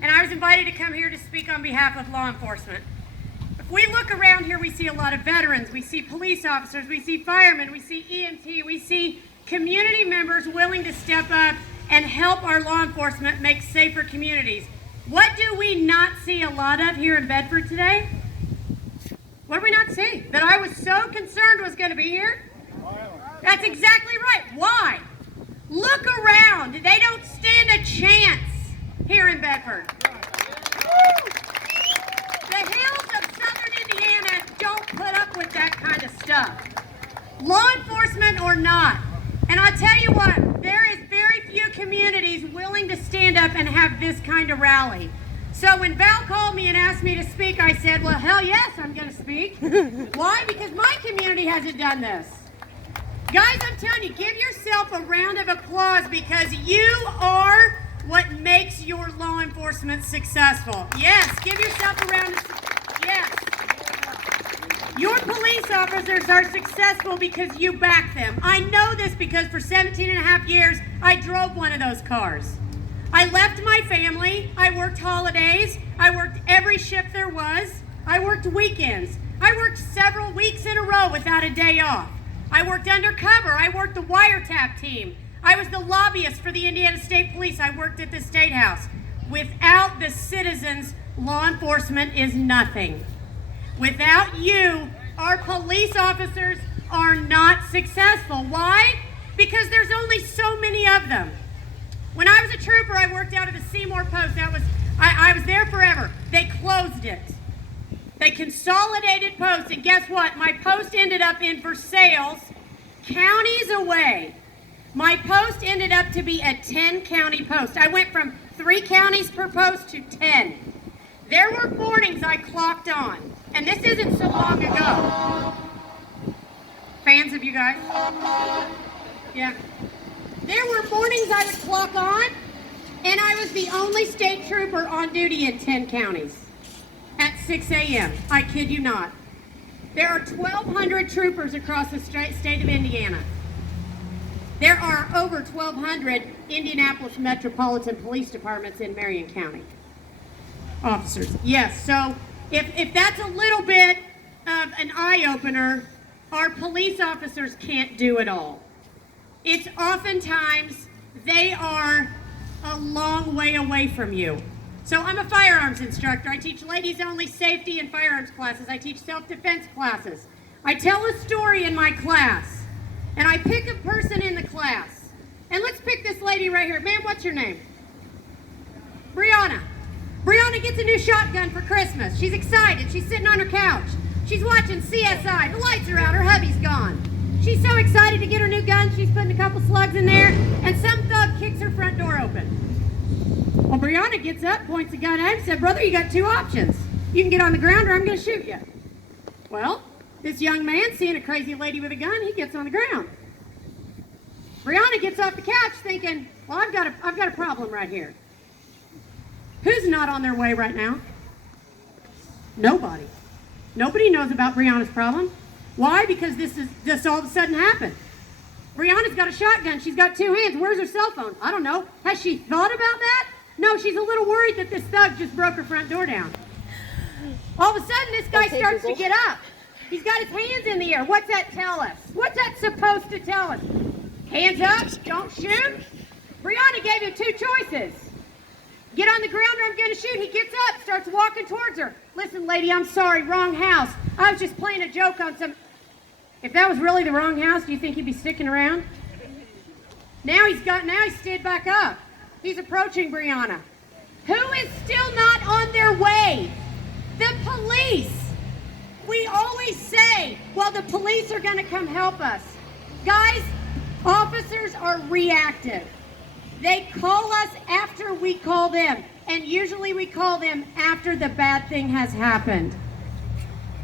and I was invited to come here to speak on behalf of law enforcement. If we look around here, we see a lot of veterans, we see police officers, we see firemen, we see EMT, we see community members willing to step up and help our law enforcement make safer communities. What do we not see a lot of here in Bedford today? What do we not see? That I was so concerned was going to be here? That's exactly right. Why? Look around. They don't stand a chance here in Bedford. The hills of southern Indiana don't put up with that kind of stuff. Law enforcement or not. And I'll tell you what, there is very few communities willing to stand up and have this kind of rally. So when Val called me and asked me to speak, I said, well, hell yes, I'm going to speak. Why? Because my community hasn't done this. Guys, I'm telling you, give yourself a round of applause because you are what makes your law enforcement successful. Yes, give yourself a round of applause. Yes. Your police officers are successful because you back them. I know this because for 17 and a half years, I drove one of those cars. I left my family. I worked holidays. I worked every shift there was. I worked weekends. I worked several weeks in a row without a day off. I worked undercover. I worked the wiretap team. I was the lobbyist for the Indiana State Police. I worked at the State House. Without the citizens, law enforcement is nothing. Without you, our police officers are not successful. Why? Because there's only so many of them. When I was a trooper, I worked out of the Seymour Post. I was there forever. They closed it. They consolidated posts, and guess what? My post ended up in Versailles, counties away. My post ended up to be a 10-county post. I went from 3 counties per post to 10. There were mornings I clocked on, and this isn't so long ago. Fans of you guys? Yeah. There were mornings I would clock on, and I was the only state trooper on duty in 10 counties at 6 a.m. I kid you not. There are 1,200 troopers across the state of Indiana. There are over 1,200 Indianapolis Metropolitan Police Departments in Marion County. Officers. Yes, so if that's a little bit of an eye-opener, our police officers can't do it all. It's oftentimes they are a long way away from you. So I'm a firearms instructor. I teach ladies only safety and firearms classes. I teach self-defense classes. I tell a story in my class, and I pick a person in the class. And let's pick this lady right here. Ma'am, what's your name? Brianna. Brianna gets a new shotgun for Christmas. She's excited. She's sitting on her couch. She's watching CSI. The lights are out. Her hubby's gone. She's so excited to get her new gun. She's putting a couple slugs in there, and some thug kicks her front door open. Well, Brianna gets up, points the gun at him, and said, brother, you got 2 options. You can get on the ground or I'm going to shoot you. Well, this young man, seeing a crazy lady with a gun, he gets on the ground. Brianna gets off the couch thinking, well, I've got a problem right here. Who's not on their way right now? Nobody. Nobody knows about Brianna's problem. Why? Because this all of a sudden happened. Brianna's got a shotgun. She's got 2 hands. Where's her cell phone? I don't know. Has she thought about that? No, she's a little worried that this thug just broke her front door down. All of a sudden, this guy starts to get up. He's got his hands in the air. What's that tell us? What's that supposed to tell us? Hands up, don't shoot. Brianna gave him 2 choices. Get on the ground or I'm going to shoot. He gets up, starts walking towards her. Listen, lady, I'm sorry, wrong house. I was just playing a joke on some... If that was really the wrong house, do you think he'd be sticking around? Now he's stood back up. He's approaching Brianna. Who is still not on their way? The police. We always say, well, the police are going to come help us. Guys, officers are reactive. They call us after we call them, and usually we call them after the bad thing has happened.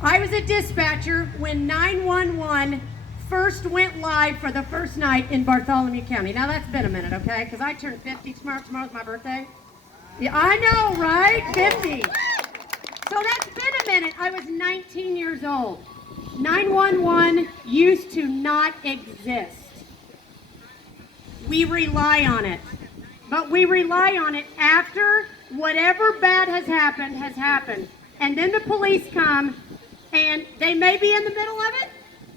I was a dispatcher when 911 first went live for the first night in Bartholomew County. Now that's been a minute, okay? Because I turned 50 tomorrow. Tomorrow's my birthday. Yeah, I know, right? 50. So that's been a minute. I was 19 years old. 911 used to not exist. We rely on it. But we rely on it after whatever bad has happened has happened. And then the police come, and they may be in the middle of it,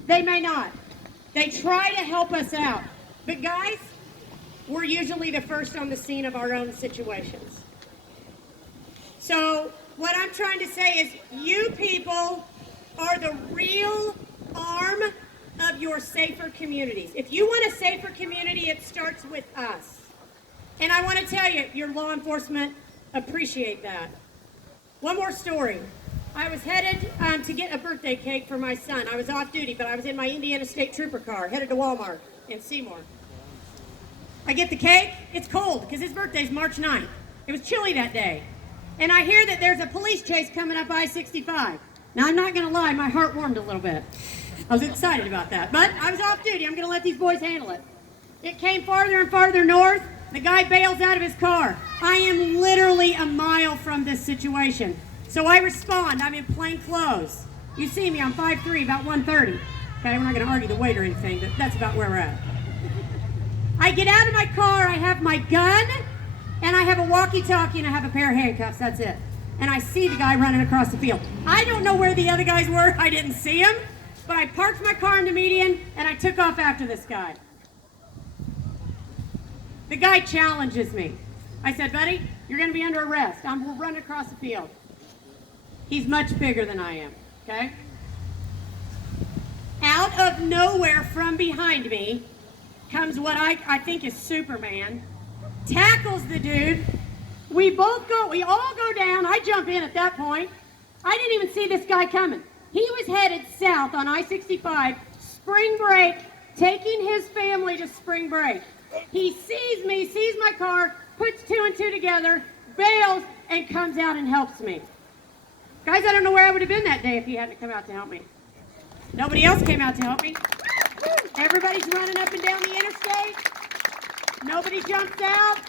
they may not. They try to help us out. But guys, we're usually the first on the scene of our own situations. So what I'm trying to say is you people are the real arm of your safer communities. If you want a safer community, it starts with us. And I want to tell you, your law enforcement appreciate that. One more story. I was headed to get a birthday cake for my son. I was off duty, but I was in my Indiana State Trooper car, headed to Walmart in Seymour. I get the cake. It's cold because his birthday's March 9th. It was chilly that day. And I hear that there's a police chase coming up I-65. Now, I'm not going to lie, my heart warmed a little bit. I was excited about that. But I was off duty. I'm going to let these boys handle it. It came farther and farther north. The guy bails out of his car. I am literally a mile from this situation. So I respond. I'm in plain clothes. You see me, I'm 5'3", about 130. Okay, we're not going to argue the weight or anything, but that's about where we're at. I get out of my car. I have my gun, and I have a walkie-talkie, and I have a pair of handcuffs. That's it. And I see the guy running across the field. I don't know where the other guys were. I didn't see him. But I parked my car in the median, and I took off after this guy. The guy challenges me. I said, buddy, you're going to be under arrest. I'm running across the field. He's much bigger than I am, okay? Out of nowhere from behind me comes what I think is Superman, tackles the dude. We all go down. I jump in at that point. I didn't even see this guy coming. He was headed south on I-65, spring break, taking his family to spring break. He sees me, sees my car, puts two and two together, bails, and comes out and helps me. Guys, I don't know where I would have been that day if he hadn't come out to help me. Nobody else came out to help me. Everybody's running up and down the interstate. Nobody jumps out.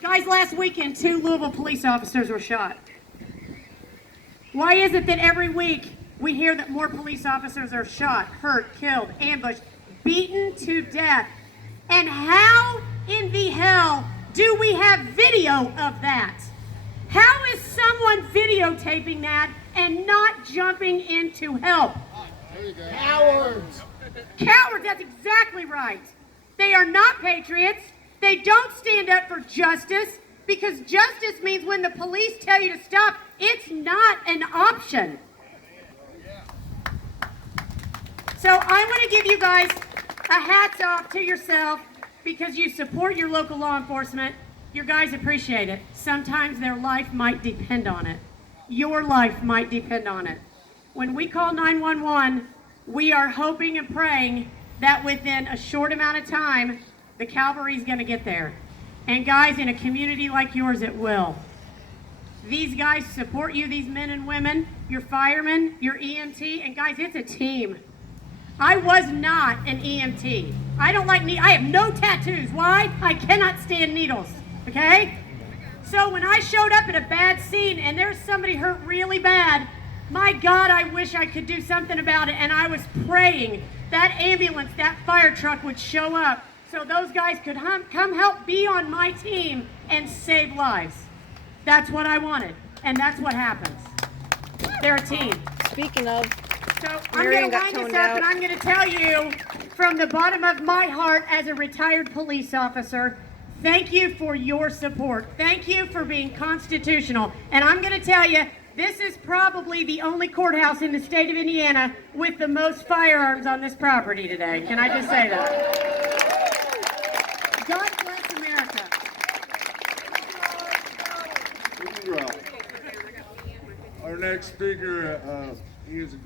Guys, last weekend, 2 Louisville police officers were shot. Why is it that every week we hear that more police officers are shot, hurt, killed, ambushed, beaten to death? And how in the hell do we have video of that? How is someone videotaping that and not jumping in to help? Cowards! Cowards, that's exactly right. They are not patriots. They don't stand up for justice, because justice means when the police tell you to stop, it's not an option. So I want to give you guys a hats off to yourself because you support your local law enforcement. Your guys appreciate it. Sometimes their life might depend on it. Your life might depend on it. When we call 911, we are hoping and praying that within a short amount of time, the cavalry's going to get there. And guys, in a community like yours, it will. These guys support you, these men and women, your firemen, your EMT, and guys, it's a team. I was not an EMT. I have no tattoos. Why? I cannot stand needles, okay? So when I showed up at a bad scene and there's somebody hurt really bad, my God, I wish I could do something about it. And I was praying that ambulance, that fire truck would show up so those guys could come help be on my team and save lives. That's what I wanted, and that's what happens. They're a team. Speaking of, So I'm going to wind this up, and I'm going to tell you from the bottom of my heart as a retired police officer, thank you for your support. Thank you for being constitutional. And I'm going to tell you, this is probably the only courthouse in the state of Indiana with the most firearms on this property today. Can I just say that? God bless America. Our next speaker, he is a